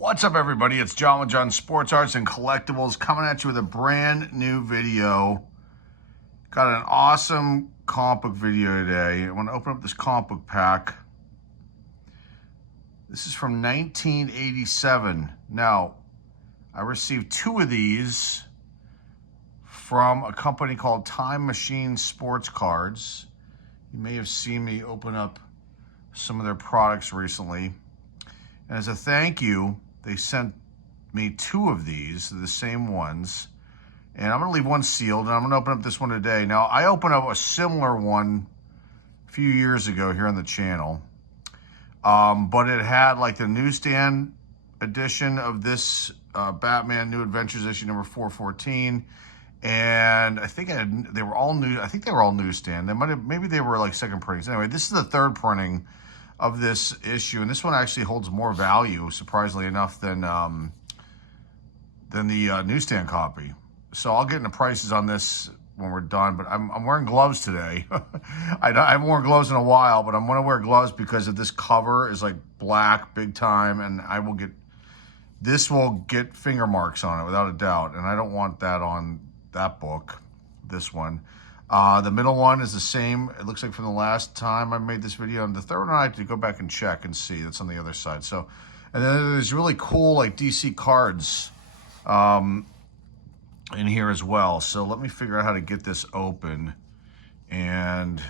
What's up, everybody? It's John with John Sports Arts and Collectibles coming at you with a brand new video. Got an awesome comic book video today. I want to open up this comic book pack. This is from 1987. Now, I received two of these from a company called Time Machine Sports Cards. You may have seen me open up some of their products recently. And as a thank you, they sent me two of these, the same ones. And I'm going to leave one sealed, and I'm going to open up this one today. Now, I opened up a similar one a few years ago here on the channel. But it had like the newsstand edition of this Batman New Adventures issue number 414. And I think they were all new. I think they were all newsstand. Maybe they were like second printings. Anyway, this is the third printing of this issue, and this one actually holds more value, surprisingly enough, than the newsstand copy. So I'll get into prices on this when we're done, but I'm wearing gloves today. I haven't worn gloves in a while, but I'm going to wear gloves because of this cover is like black, big time, and this will get finger marks on it without a doubt, and I don't want that on that book, this one. The middle one is the same, it looks like, from the last time I made this video, and the third one I have to go back and check and see. That's on the other side. So, and then there's really cool like DC cards in here as well. So let me figure out how to get this open, and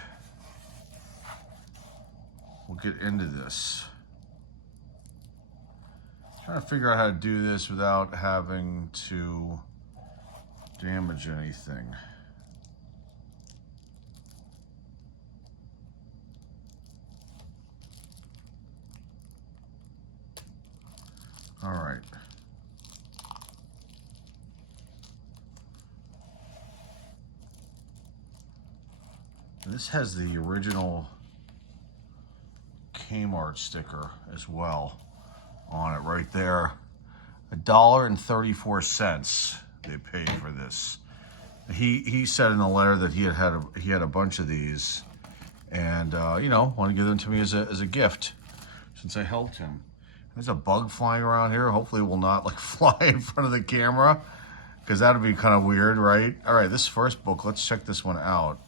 we'll get into this. Trying to figure out how to do this without having to damage anything. All right. And this has the original Kmart sticker as well on it right there. $1.34 they paid for this. He said in the letter that he had a bunch of these, and you know, want to give them to me as a gift since I helped him. There's a bug flying around here. Hopefully it will not like fly in front of the camera, because that would be kind of weird, right? All right, this first book, let's check this one out.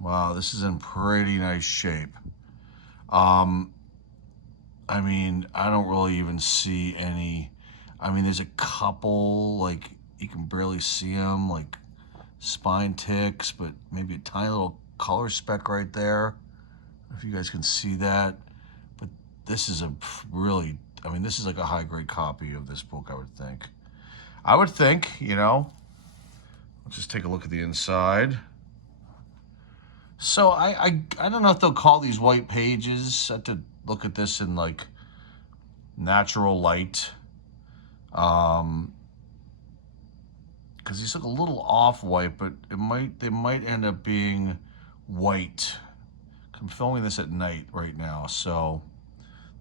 Wow, this is in pretty nice shape. I mean, I don't really even see any. I mean, there's a couple, like, you can barely see them, like spine ticks, but maybe a tiny little color speck right there. I don't know if you guys can see that, but this is a really, I mean, this is like a high-grade copy of this book, I would think. You know, let's just take a look at the inside. So I don't know if they'll call these white pages. I have to look at this in like natural light, because these look a little off-white, but they might end up being white. I'm filming this at night right now, so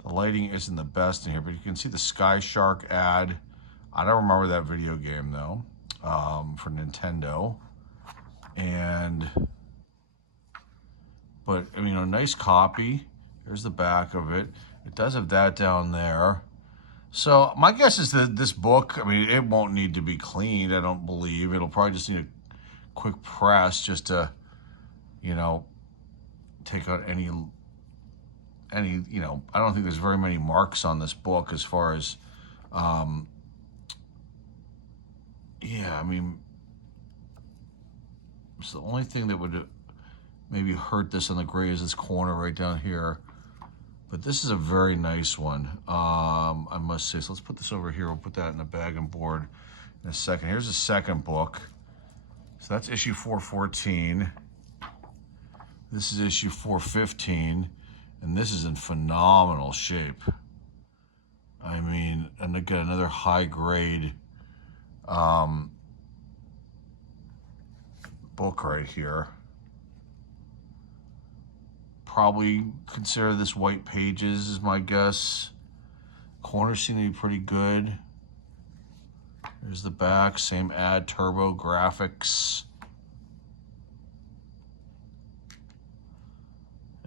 the lighting isn't the best in here, but you can see the Sky Shark ad. I don't remember that video game though, for Nintendo. But I mean, a nice copy. There's the back of it. It does have that down there. So my guess is that this book, I mean, it won't need to be cleaned, I don't believe. It'll probably just need a quick press just to, you know, take out any, you know, I don't think there's very many marks on this book as far as, yeah, I mean, it's the only thing that would maybe hurt this on the gray is this corner right down here. But this is a very nice one, I must say. So let's put this over here. We'll put that in the bag and board in a second. Here's the second book. So that's issue 414. This is issue 415. And this is in phenomenal shape. I mean, and again, another high-grade book right here. Probably consider this white pages is my guess. Corners seem to be pretty good. There's the back, same ad, turbo graphics.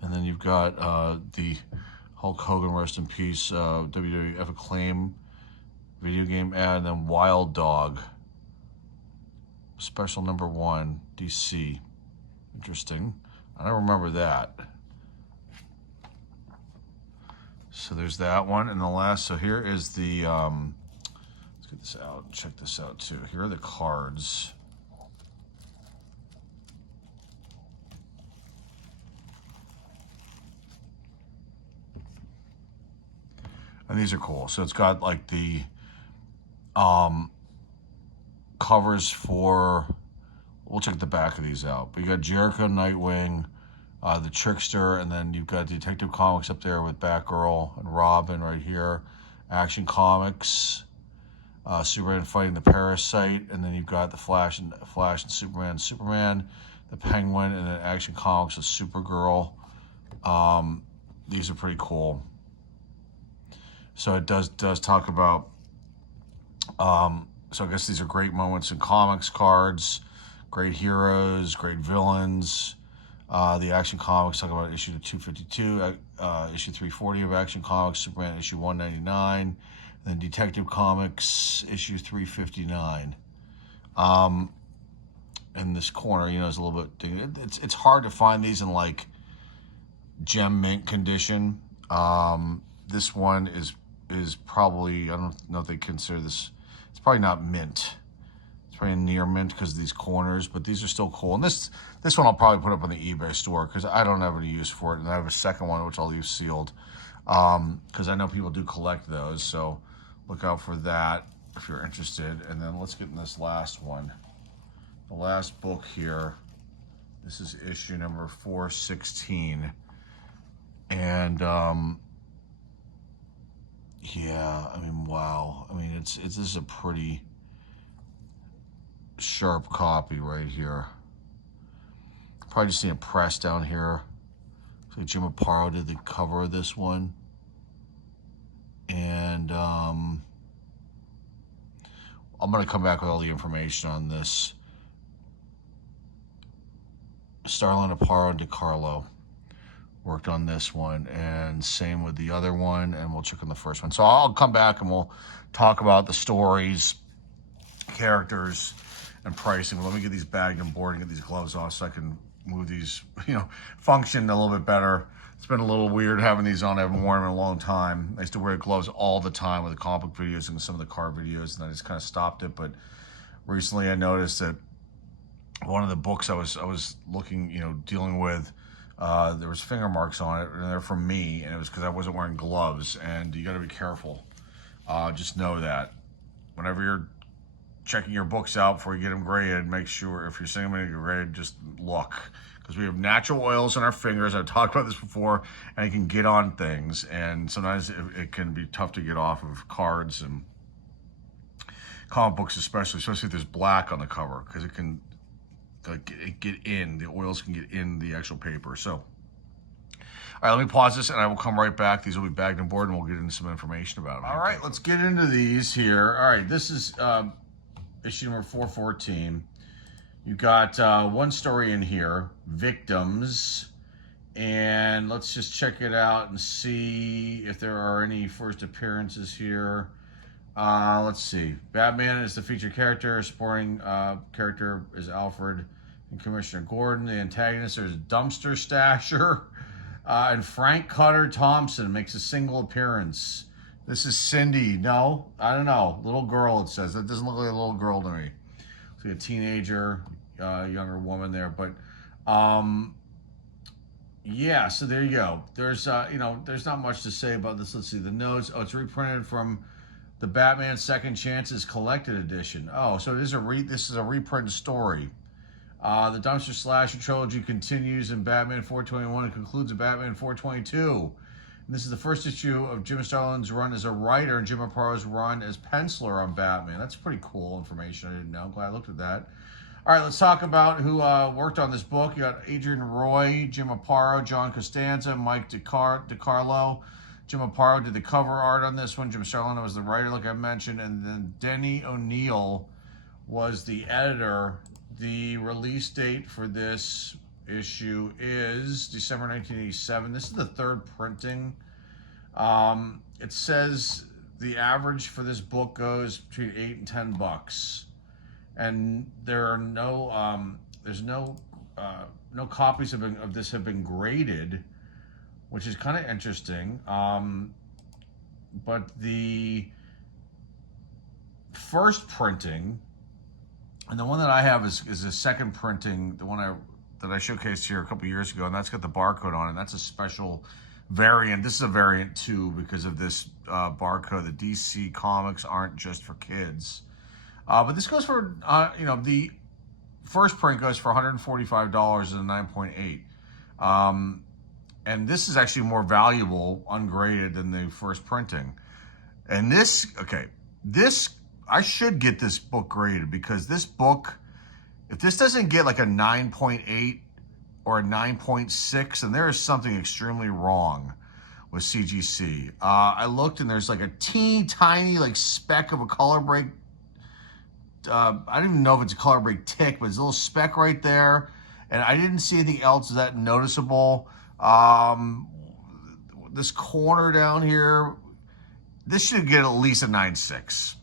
And then you've got the Hulk Hogan, rest in peace, WWF Acclaim video game ad, and then Wild Dog, special number 1, DC. Interesting. I don't remember that. So there's that one. And the last, so here is the, let's get this out, check this out too. Here are the cards. And these are cool. So it's got like the covers for, we'll check the back of these out. But you got Jericho, Nightwing, the Trickster, and then you've got Detective Comics up there with Batgirl and Robin right here. Action Comics, Superman fighting the Parasite, and then you've got the Flash and Superman, the Penguin, and then Action Comics with Supergirl. These are pretty cool. So it does talk about, so I guess these are great moments in comics cards, great heroes, great villains. The Action Comics talk about issue 252, issue 340 of Action Comics, Superman issue 199, and then Detective Comics issue 359. In this corner, you know, it's a little bit, it's hard to find these in like gem mint condition. This one is probably, I don't know if they consider this, it's probably not mint. It's probably near mint because of these corners, but these are still cool. And this one I'll probably put up on the eBay store because I don't have any use for it. And I have a second one, which I'll leave sealed because I know people do collect those. So look out for that if you're interested. And then let's get in this last one. The last book here. This is issue number 416. And yeah, I mean, wow. I mean, this is a pretty sharp copy right here. Probably just need a press down here. So Jim Aparo did the cover of this one. And I'm going to come back with all the information on this. Starlin, Aparo, and DiCarlo worked on this one, and same with the other one, and we'll check on the first one. So I'll come back and we'll talk about the stories, characters, and pricing. But let me get these bagged and board and get these gloves off so I can move these, function a little bit better. It's been a little weird having these on. I haven't worn them in a long time. I used to wear gloves all the time with the comic book videos and some of the car videos, and I just kind of stopped it. But recently I noticed that one of the books I was looking, dealing with, there was finger marks on it, and they're from me, and it was because I wasn't wearing gloves. And you got to be careful. Just know that whenever you're checking your books out before you get them graded, make sure if you're seeing them graded, just look, because we have natural oils in our fingers. I've talked about this before, and it can get on things, and sometimes it can be tough to get off of cards and comic books, especially if there's black on the cover, because it can get in, the oils can get in the actual paper. So, all right, let me pause this and I will come right back. These will be bagged and board and we'll get into some information about them. All right, let's get into these here. All right, this is issue number 414. You got one story in here, Victims, and let's just check it out and see if there are any first appearances here. Let's see. Batman is the featured character. Supporting character is Alfred and Commissioner Gordon. The antagonist is Dumpster Stasher. And Frank Cutter Thompson makes a single appearance. This is Cindy. No, I don't know. Little girl, it says. That doesn't look like a little girl to me. It's like a teenager, younger woman there. But, yeah, so there you go. There's, there's not much to say about this. Let's see. The notes. Oh, it's reprinted from the Batman Second Chances Collected Edition. Oh, so it is this is a reprint story. The Dumpster Slasher trilogy continues in Batman 421 and concludes in Batman 422. And this is the first issue of Jim Starlin's run as a writer and Jim Aparo's run as penciler on Batman. That's pretty cool information. I didn't know. I'm glad I looked at that. All right, let's talk about who worked on this book. You got Adrian Roy, Jim Aparo, John Costanza, Mike DiCarlo. Jim Aparo did the cover art on this one. Jim Starlin was the writer, like I mentioned. And then Denny O'Neil was the editor. The release date for this issue is December 1987. This is the third printing. It says the average for this book goes between $8 and $10, and there are there's no copies of this have been graded, which is kind of interesting. But the first printing, and the one that I have is a second printing, the one that I showcased here a couple years ago, and that's got the barcode on it. And that's a special variant. This is a variant too because of this barcode. The DC comics aren't just for kids, but this goes for the first print goes for $145 and a 9.8. And this is actually more valuable ungraded than the first printing. And this I should get this book graded, because this book, if this doesn't get like a 9.8 or a 9.6, then there is something extremely wrong with CGC. I looked, and there's like a teeny tiny like speck of a color break. I don't even know if it's a color break tick, but it's a little speck right there. And I didn't see anything else that noticeable. This corner down here, this should get at least a 9.6.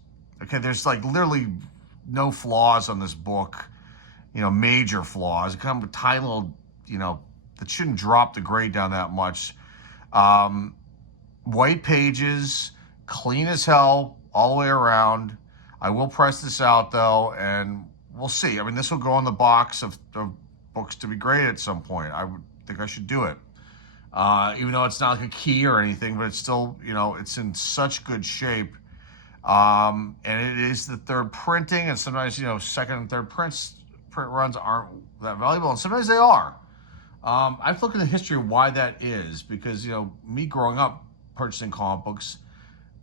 Okay, there's like literally no flaws on this book, major flaws. It kind of a tiny little, that shouldn't drop the grade down that much. White pages, clean as hell all the way around. I will press this out though, and we'll see. I mean, this will go in the box of books to be graded at some point. I would think I should do it. Even though it's not like a key or anything, but it's still, it's in such good shape. And it is the third printing, and sometimes, second and third print runs aren't that valuable, and sometimes they are. I've looked at the history of why that is, because, me growing up purchasing comic books,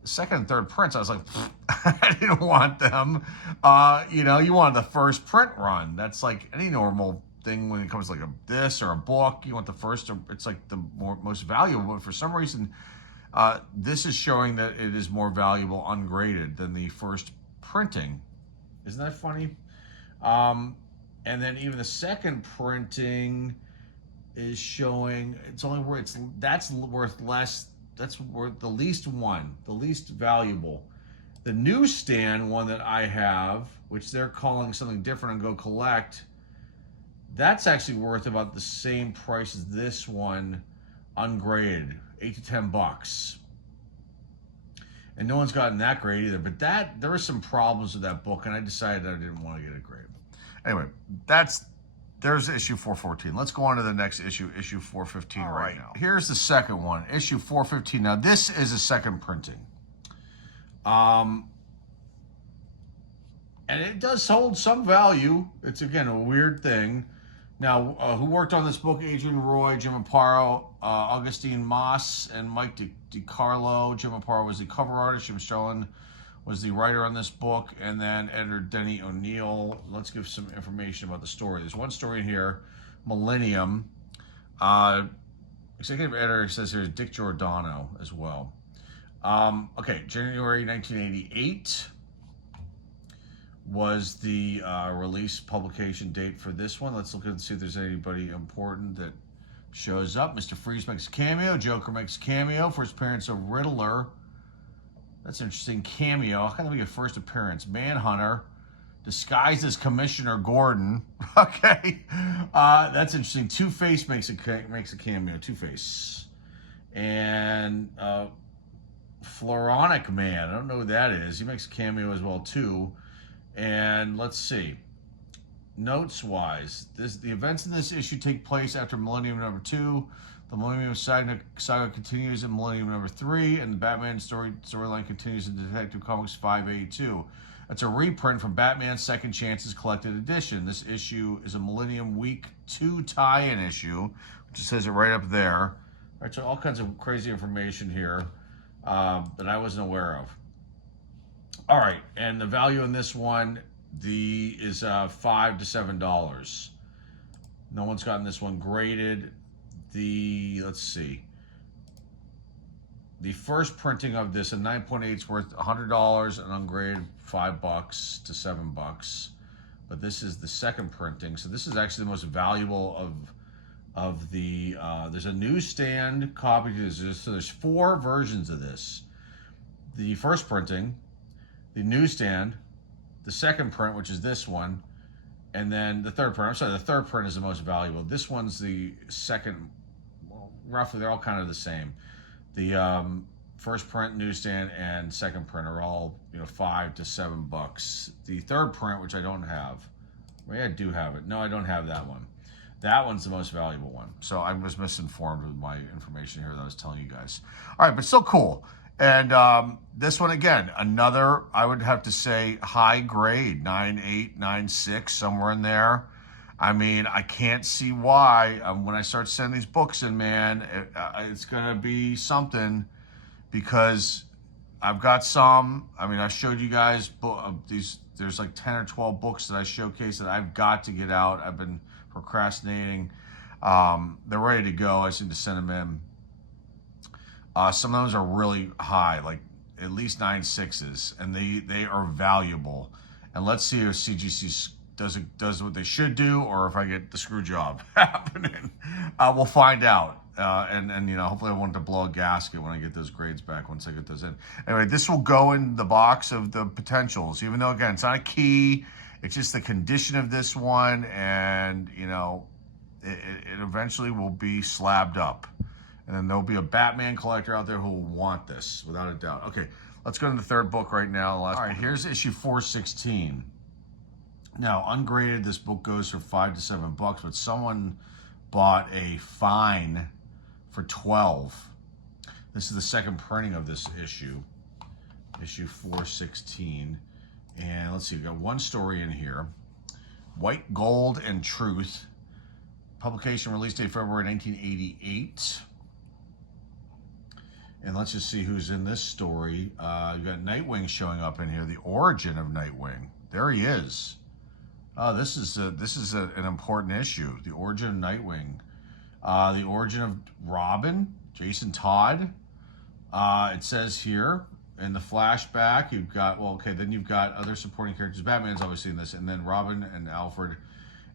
the second and third prints, I was like, I didn't want them. You wanted the first print run. That's like any normal thing when it comes to like this or a book. You want the first, it's like the most valuable, but for some reason, this is showing that it is more valuable ungraded than the first printing. Isn't that funny? And then even the second printing is showing that's worth less. That's worth the least valuable. The newsstand one that I have, which they're calling something different on Go Collect, that's actually worth about the same price as this one ungraded. $8 to $10, and no one's gotten that grade either. But there were some problems with that book, and I decided I didn't want to get it graded. Anyway, there's issue 414. Let's go on to the next issue 415 right now. Here's the second one, issue 415. Now this is a second printing, and it does hold some value. It's again a weird thing. Now, who worked on this book? Adrian Roy, Jim Aparo, Augustine Moss, and Mike DiCarlo. Jim Aparo was the cover artist. Jim Sterling was the writer on this book. And then editor Denny O'Neil. Let's give some information about the story. There's one story in here, Millennium. Executive editor says here's Dick Giordano as well. Okay, January 1988. Was the release publication date for this one. Let's look and see if there's anybody important that shows up. Mr. Freeze makes a cameo. Joker makes a cameo. First appearance of Riddler. That's interesting. Cameo. How can that be a first appearance? Manhunter. Disguised as Commissioner Gordon. Okay. That's interesting. Two-Face makes a cameo. Two-Face. And Floronic Man. I don't know who that is. He makes a cameo as well, too. And let's see. Notes-wise, the events in this issue take place after Millennium number 2. The Millennium saga continues in Millennium number 3, and the Batman storyline continues in Detective Comics 582. It's a reprint from Batman Second Chances Collected Edition. This issue is a Millennium Week 2 tie-in issue, which says it right up there. All right, so all kinds of crazy information here that I wasn't aware of. All right, and the value in this one is $5 to $7. No one's gotten this one graded. Let's see. The first printing of this, a 9.8, is worth $100, and ungraded $5 to $7. But this is the second printing, so this is actually the most valuable of of the, there's a newsstand copy. So there's 4 versions of this. The first printing, the newsstand, the second print, which is this one, and then the third print. I'm sorry, the third print is the most valuable. This one's the second, well, roughly, they're all kind of the same. The first print, newsstand, and second print are all, $5 to $7. The third print, which I don't have, maybe I do have it. No, I don't have that one. That one's the most valuable one. So I was misinformed with my information here that I was telling you guys. All right, but still cool. And this one, again, another, I would have to say, high grade, 9.8, 9.6, somewhere in there. I mean, I can't see why. When I start sending these books in, man, it's going to be something, because I've got some. I mean, I showed you guys these. There's like 10 or 12 books that I showcased that I've got to get out. I've been procrastinating. They're ready to go. I just need to send them in. Some of those are really high, like at least 9.6s, and they are valuable. And let's see if CGC does what they should do, or if I get the screw job happening. We'll find out. And hopefully I won't have to blow a gasket when I get those grades back, once I get those in. Anyway, this will go in the box of the potentials, even though, again, it's not a key. It's just the condition of this one, and, it eventually will be slabbed up. And then there'll be a Batman collector out there who will want this, without a doubt. Okay, let's go to the third book right now. All right, here's issue 416. Now, ungraded, this book goes for $5 to $7, but someone bought a fine for 12. This is the second printing of this issue 416. And let's see, we've got one story in here. White, Gold, and Truth. Publication release date February 1988. And let's just see who's in this story. You've got Nightwing showing up in here. The origin of Nightwing. There he is. This is an important issue. The origin of Nightwing. The origin of Robin, Jason Todd. It says here in the flashback, you've got, then you've got other supporting characters. Batman's obviously in this, and then Robin and Alfred.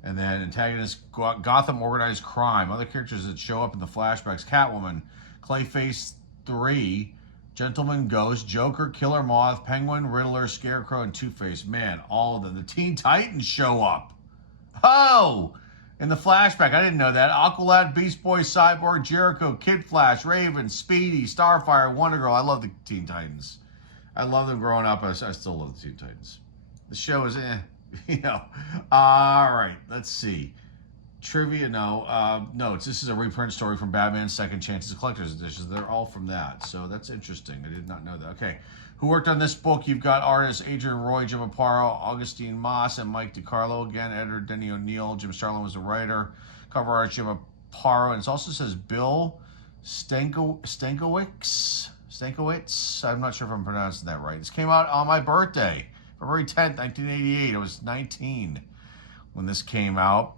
And then antagonist, Gotham Organized Crime. Other characters that show up in the flashbacks: Catwoman, Clayface 3, Gentleman Ghost, Joker, Killer Moth, Penguin, Riddler, Scarecrow, and Two-Face. Man, all of them. The Teen Titans show up. Oh! In the flashback, I didn't know that. Aqualad, Beast Boy, Cyborg, Jericho, Kid Flash, Raven, Speedy, Starfire, Wonder Girl. I love the Teen Titans. I love them growing up. I still love the Teen Titans. The show is, All right, let's see. Trivia, no. Notes. This is a reprint story from Batman Second Chances Collector's Editions. They're all from that, so that's interesting. I did not know that. Okay. Who worked on this book? You've got artists Adrian Roy, Jim Aparo, Augustine Moss, and Mike DiCarlo. Again, editor Denny O'Neil. Jim Starlin was the writer. Cover art Jim Aparo. And it also says Bill Stankiewicz. I'm not sure if I'm pronouncing that right. This came out on my birthday, February 10th, 1988. I was 19 when this came out.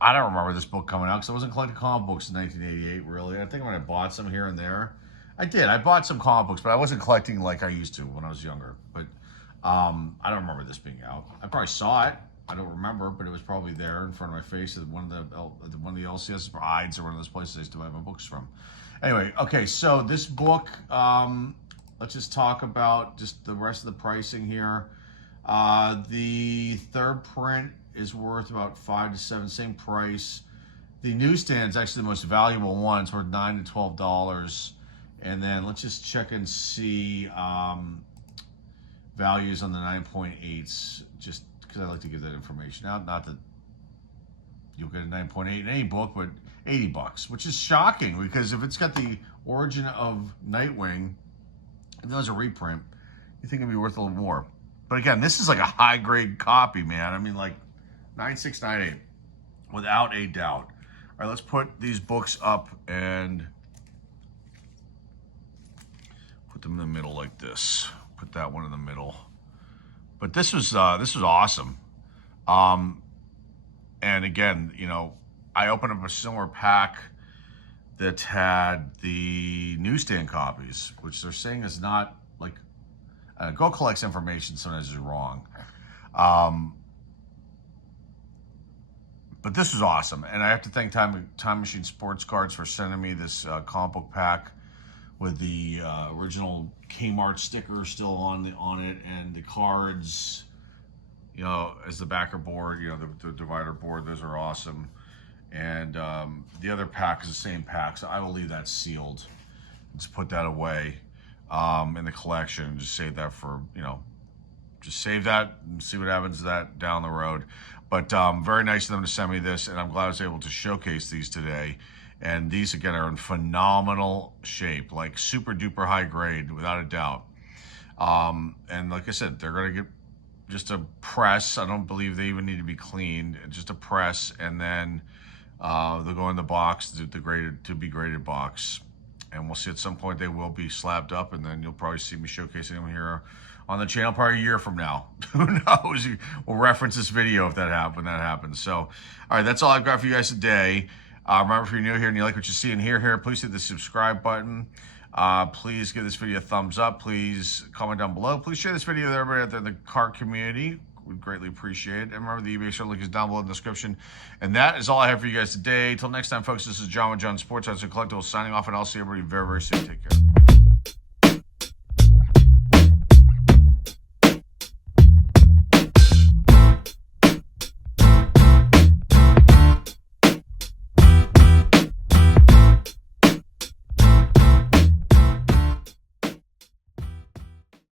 I don't remember this book coming out because I wasn't collecting comic books in 1988, really. I think I might have bought some here and there. I did. I bought some comic books, but I wasn't collecting like I used to when I was younger. But I don't remember this being out. I probably saw it. I don't remember, but it was probably there in front of my face at one of the LCS or IDEs or one of those places I used to buy my books from. Anyway, okay, so this book, let's just talk about just the rest of the pricing here. The third print is worth about $5 to $7, same price. The newsstand is actually the most valuable one. It's worth $9 to $12. And then let's just check and see values on the 9.8s, just because I like to give that information out. Not that you'll get a 9.8 in any book, but $80, which is shocking because if it's got the origin of Nightwing, and there's a reprint, you think it'd be worth a little more. But again, this is like a high grade copy, man. I mean, like 9.6, 9.8, without a doubt. All right, let's put these books up and put them in the middle like this. Put that one in the middle. But this was awesome. And again, I opened up a similar pack that had the newsstand copies, which they're saying is not like Go Collects information sometimes is wrong. But this was awesome, and I have to thank Time Machine Sports Cards for sending me this comic book pack with the original Kmart sticker still on it, and the cards, you know, as the backer board, you know, the divider board. Those are awesome. And the other pack is the same pack, so I will leave that sealed. Let's put that away in the collection. Just save that for, you know, just save that and see what happens to that down the road. But very nice of them to send me this, and I'm glad I was able to showcase these today. And these, again, are in phenomenal shape, like super duper high grade, without a doubt. And like I said, they're going to get just a press. I don't believe they even need to be cleaned. Just a press, and then they'll go in the box, to be graded box. And we'll see at some point they will be slabbed up, and then you'll probably see me showcasing them here on the channel probably a year from now. Who knows? We'll reference this video when that happens. So, all right, that's all I've got for you guys today. Remember, if you're new here and you like what you see and hear here, please hit the subscribe button. Please give this video a thumbs up. Please comment down below. Please share this video with everybody out there in the car community. We'd greatly appreciate it. And remember, the eBay store link is down below in the description. And that is all I have for you guys today. Till next time, folks, this is John with John Sports Cards and Collectibles signing off, and I'll see everybody very, very soon. Take care.